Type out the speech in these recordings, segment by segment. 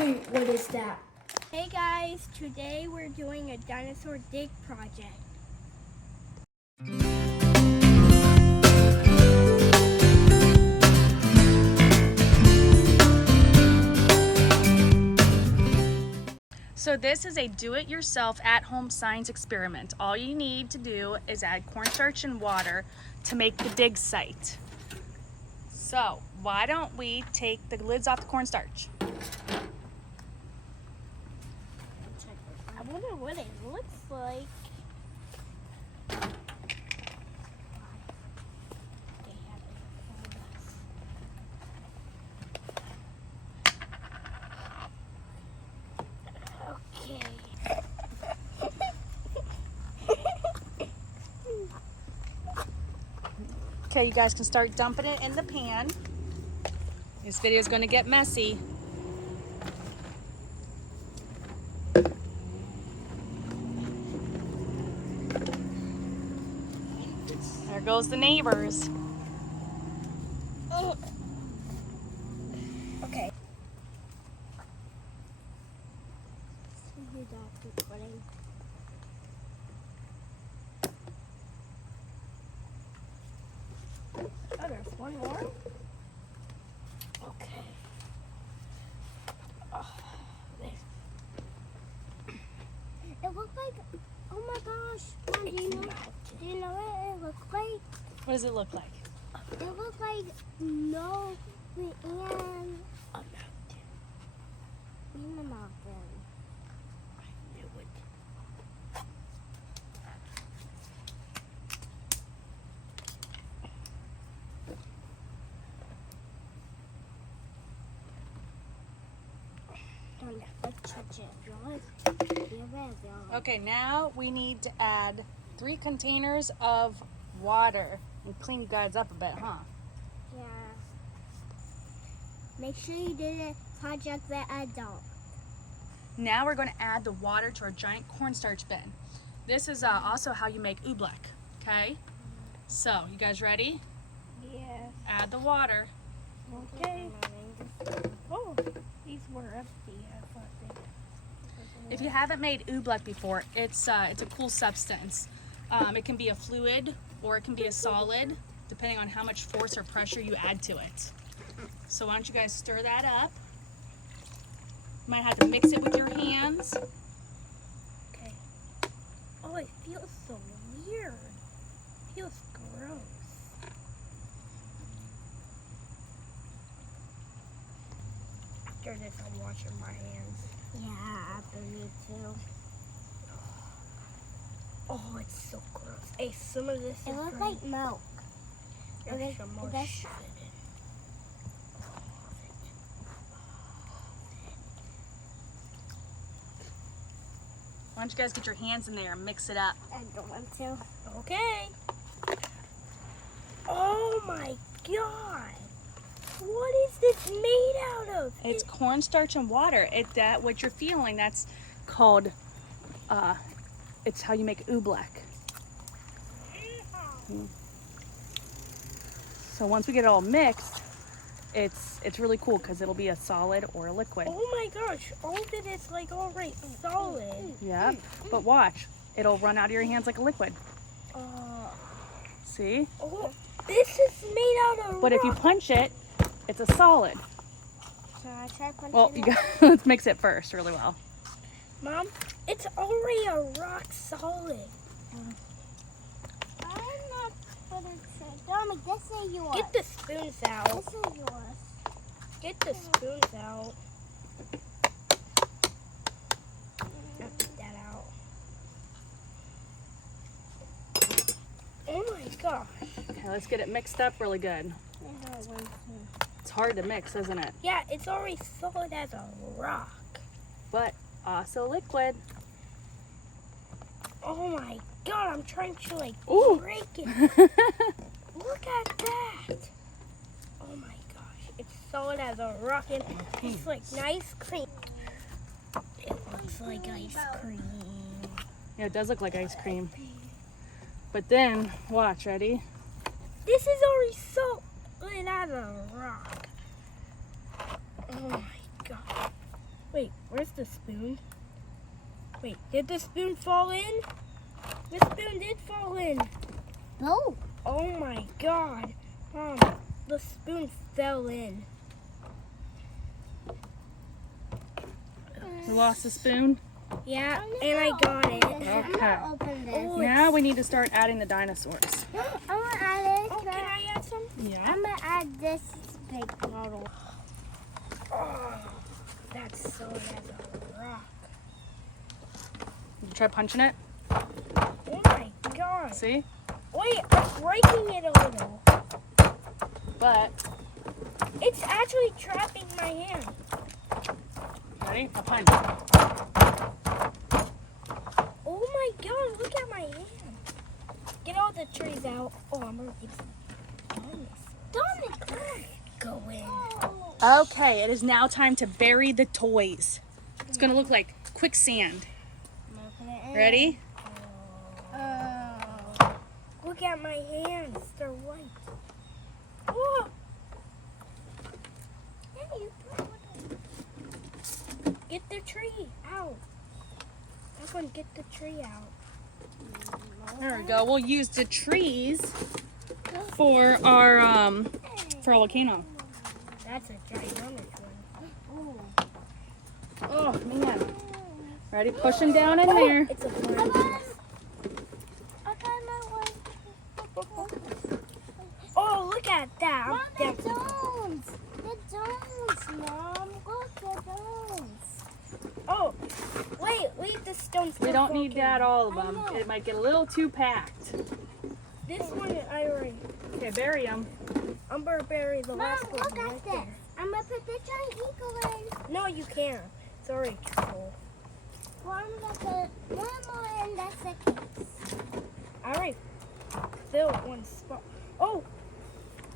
Wait, what is that? Hey guys, today we're doing a dinosaur dig project. So this is a do-it-yourself at-home science experiment. All you need to do is add cornstarch and water to make the dig site. So why don't we take the lids off the cornstarch? I wonder what it looks like. Okay, you guys can start dumping it in the pan. This video is going to get messy. There goes the neighbors. Okay. Oh, there's one more. Okay. Oh, it looks like, oh my gosh, Dino, do you know what it looks like? What does it look like? It looks like no and a mountain. In the mountain. I knew it. Okay, now we need to add 3 containers of water and clean you guys up a bit, huh? Yeah. Make sure you do the project with adult. Now we're going to add the water to our giant cornstarch bin. This is also how you make oobleck, okay? So, you guys ready? Yeah. Add the water. Okay. Oh, these were empty. I thought they... If you haven't made oobleck before, it's a cool substance. It can be a fluid or it can be a solid, depending on how much force or pressure you add to it. So why don't you guys stir that up? You might have to mix it with your hands. Okay. Oh, it feels so weird. It feels gross. After this, I'm washing my hands. Yeah, after me too. Oh, it's so gross. Hey, some of this It looks like milk. There's some more shit in it. Why don't you guys get your hands in there and mix it up? I don't want to. Okay. Oh my god. What is this made out of? It's cornstarch and water. What you're feeling, that's called, it's how you make oobleck. So once we get it all mixed, it's really cool because it'll be a solid or a liquid. Oh my gosh, all of it is like already solid. Yeah, but watch, it'll run out of your hands like a liquid. See? Oh, this is made out of But if you punch it, it's a solid. Can I try punching Well, it? let's mix it first really well. Mom, it's already a rock solid. I'm not gonna try. Dominic, this is yours. Get the spoons out. This is yours. Get the spoons out. Get that out. Oh my gosh. Okay, let's get it mixed up really good. It's hard to mix, isn't it? Yeah, it's already solid as a rock. But also liquid. Oh my god, I'm trying to like Ooh. break it. Look at that. Oh my gosh, it's solid as a rock and it's like ice cream. It looks like ice cream. Yeah, it does look like ice cream. But then, watch, ready? This is already solid as a rock. Oh my god. Wait. Wait, where's the spoon? Wait, did the spoon fall in? The spoon did fall in. No. Oh my God. Mom, the spoon fell in. We lost the spoon. Yeah, and I got it. I'm gonna open this. Oh, Now we need to start adding the dinosaurs. I'm gonna add it. Oh, can I add some? Yeah. I'm gonna add this big bottle. Oh, that's solid as a rock. You try punching it. Oh my God. See? Wait, I'm breaking it a little. But It's actually trapping my hand. ready? A punch. Oh my God, look at my hand. Get all the trees out. Oh, I'm gonna get some Dominic, go in. Okay, it is now time to bury the toys. It's gonna look like quicksand. Ready? Oh, look at my hands. They're white. Whoa. Get the tree out. I'm gonna get the tree out. There we go. We'll use the trees for our volcano. That's a gigantic one. Oh man. Ready? Pushing down in there. It's a blind. Oh, look at that. Mom, I'm the definitely- stones. The stones, Mom. Look, the stones. Oh, wait, leave the stones. We for don't need volcano. that all of them. It might get a little too packed. This one I already. Okay, bury them. I'm gonna bury the Mom, last one. look right at there. this. I'm gonna put the giant eagle in. No, you can't. It's already full. Well, I'm gonna put one more in the second. I already filled one spot. Oh,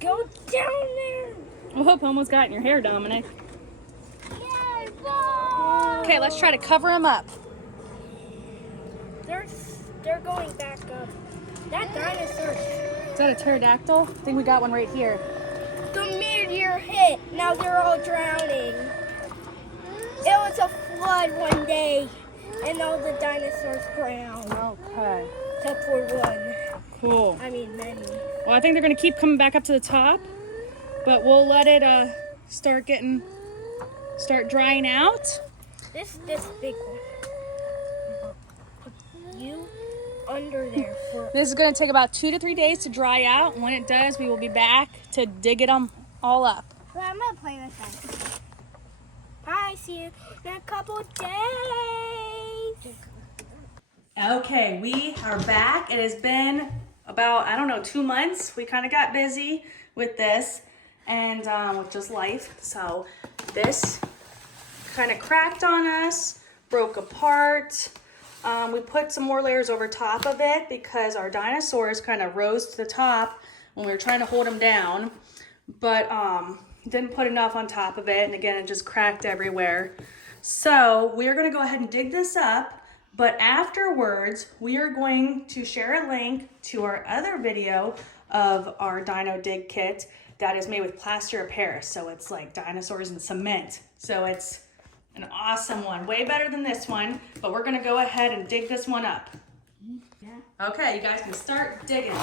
go down there. Oh, almost got in your hair, Dominic. Careful. Okay, let's try to cover them up. They're going back up. That dinosaur. Is that a pterodactyl? I think we got one right here. The meteor hit. Now they're all drowning. It was a flood one day, and all the dinosaurs drowned, Okay. except for one. Cool. I mean, many. Well, I think they're gonna keep coming back up to the top, but we'll let it start drying out. This big one. Put you under there for. This is gonna take about 2 to 3 days to dry out, and when it does, we will be back to dig them all up. Well, I'm gonna play with them. I see you in a couple days. Okay, we are back. It has been about, 2 months. We kind of got busy with this and with just life. So this kind of cracked on us, broke apart. We put some more layers over top of it because our dinosaurs kind of rose to the top when we were trying to hold them down, but didn't put enough on top of it. And again, it just cracked everywhere. So we're gonna go ahead and dig this up. But afterwards, we are going to share a link to our other video of our Dino Dig Kit that is made with plaster of Paris. So it's like dinosaurs and cement. So it's an awesome one, way better than this one, but we're gonna go ahead and dig this one up. Yeah. Okay, you guys can start digging.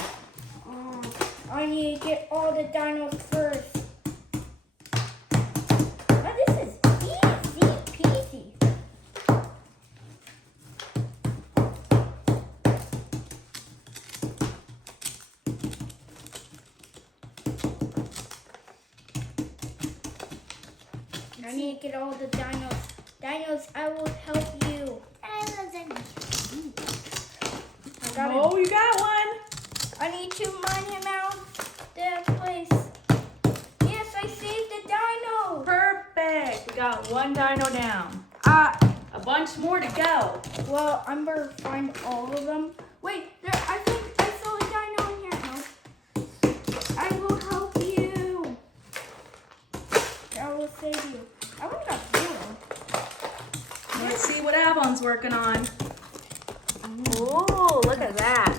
I need to get all the dinos first. Oh, this is easy peasy. I need to get all the dinos. Dinos, I will help you. I got it. Oh, you got one. I need to mine him out that place. Yes, I saved the dino. Perfect. We got one dino down. A bunch more to go. Well, I'm gonna find all of them. Wait, I think I saw a dino in here. No. I will help you. I will save you. I want to Dino. Let's see what Avalon's working on. Oh, look at that.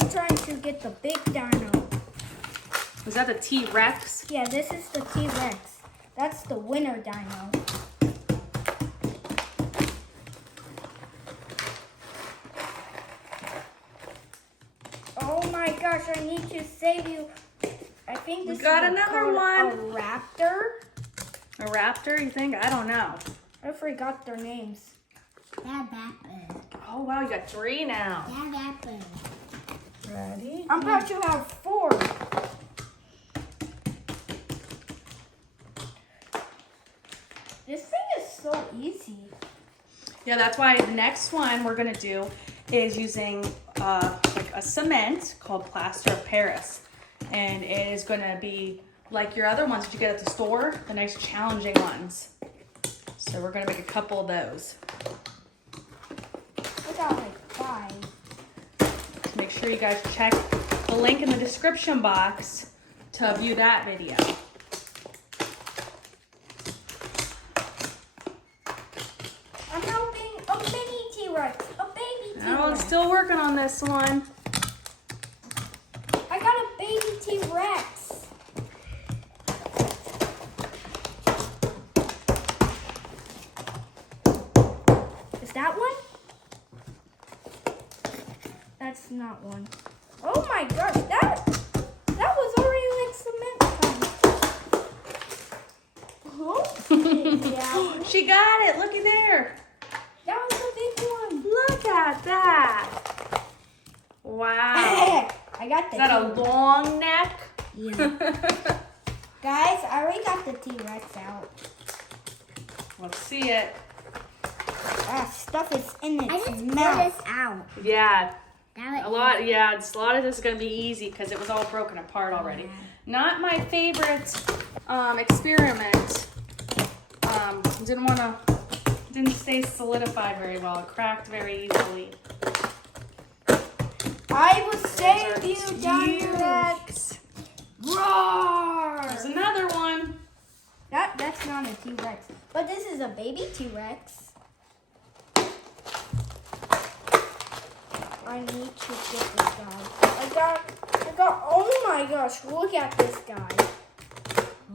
I'm trying to get the big dino. Was that the T-Rex? Yeah, this is the T-Rex. That's the winner dino. I need to save you. I think this got is another called one. a raptor. A raptor, you think? I don't know. I forgot their names. That big. Oh, wow, you got 3 now. That big. Ready? I'm about to have 4. This thing is so easy. Yeah, that's why the next one we're gonna do is using like a cement called Plaster of Paris. And it is gonna be like your other ones that you get at the store, the nice challenging ones. So we're gonna make a couple of those. I got like 5. So make sure you guys check the link in the description box to view that video. I'm helping a mini T-Rex, a baby T-Rex. Oh, I'm still working on this one. I got a baby T-Rex. Is that one? That's not one. Oh my gosh, that was already like cement time. Oh, yeah. She got it, looky there. That was a big one. Look at that. Wow. I got the Is that a long neck? Yeah. Guys, I already got the T-Rex out. Let's see it. Stuff is in I its just pulled mouth. this out. Yeah, That a lot of this is gonna be easy because it was all broken apart already. Not my favorite experiment. Didn't stay solidified very well. It cracked very easily. I will save you, T-Rex. Roar! There's another one. That's not a T-Rex, but this is a baby T-Rex. I need to get this guy. I got. Oh my gosh! Look at this guy.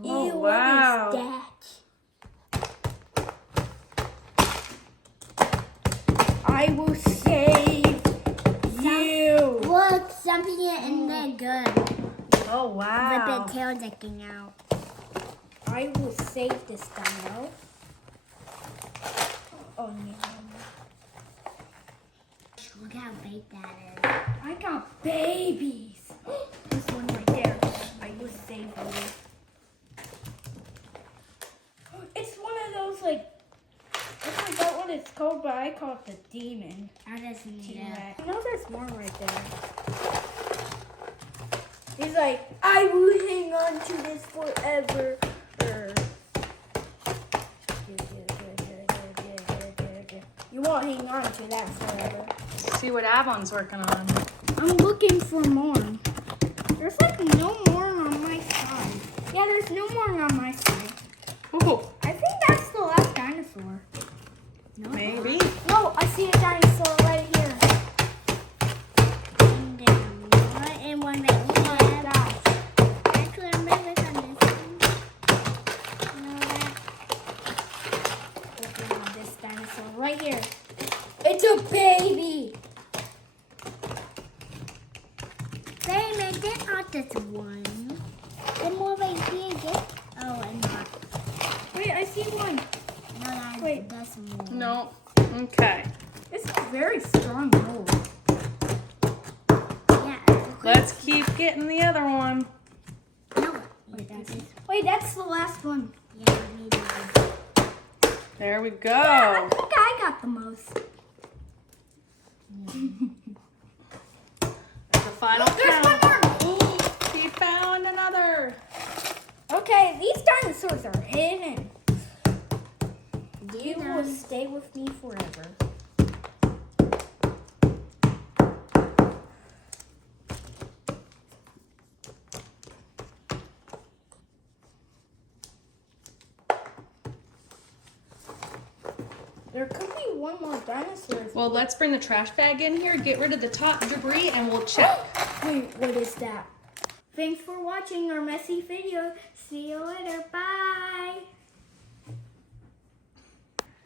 Oh, Ew, wow. what is that? I will save you. Look, something in there good. Oh, With wow. the tail sticking out. I will save this dino. Oh no. Look how big that is. I got babies. This one right there. I will save you. It's one of those like, I forgot what it's called, but I call it the demon. How does he need it? T-Rex. I know there's more right there. He's like, I will hang on to this forever. You won't hang on to that forever. See what Avalon's working on. I'm looking for more. There's like no more on my side. Yeah, there's no more on my side. Ooh, I think that's the last dinosaur. No, maybe. No, I see a dinosaur right here. And one that Oh my gosh. actually I'm moving on this one. You know that? Looking at this dinosaur right here. It's a baby. Baby, get out this one. And more right here, get. Oh, and not. Wait, I see one. No, that's Wait. this one. No. Okay. This is a very strong mold. Yeah. Let's keep getting the other one. No. Wait, that's the last one. Yeah, maybe. There we I go. think I got the most. The final There's count. one more. He found another. Okay, these dinosaurs are hidden. You Dino. will stay with me forever. There could be one more dinosaur. Well, let's bring the trash bag in here, get rid of the top debris, and we'll check. Wait, what is that? Thanks for watching our messy video. See you later. Bye.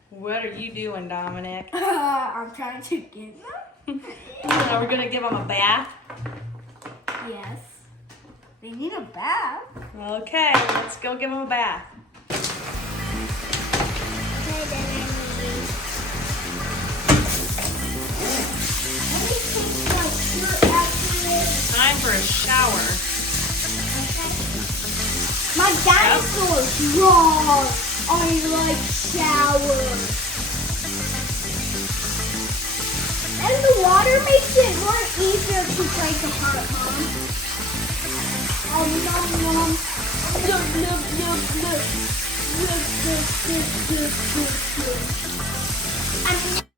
What are you doing, Dominic? I'm trying to get them. Are we gonna give him a bath? Yeah. They need a bath. Okay, let's go give them a bath. Okay, then I need. Let me take my shirt after it. Time for a shower. My dinosaur's wrong. I like showers. And the water makes it more easier to break apart, Mom. Nom nom. Look.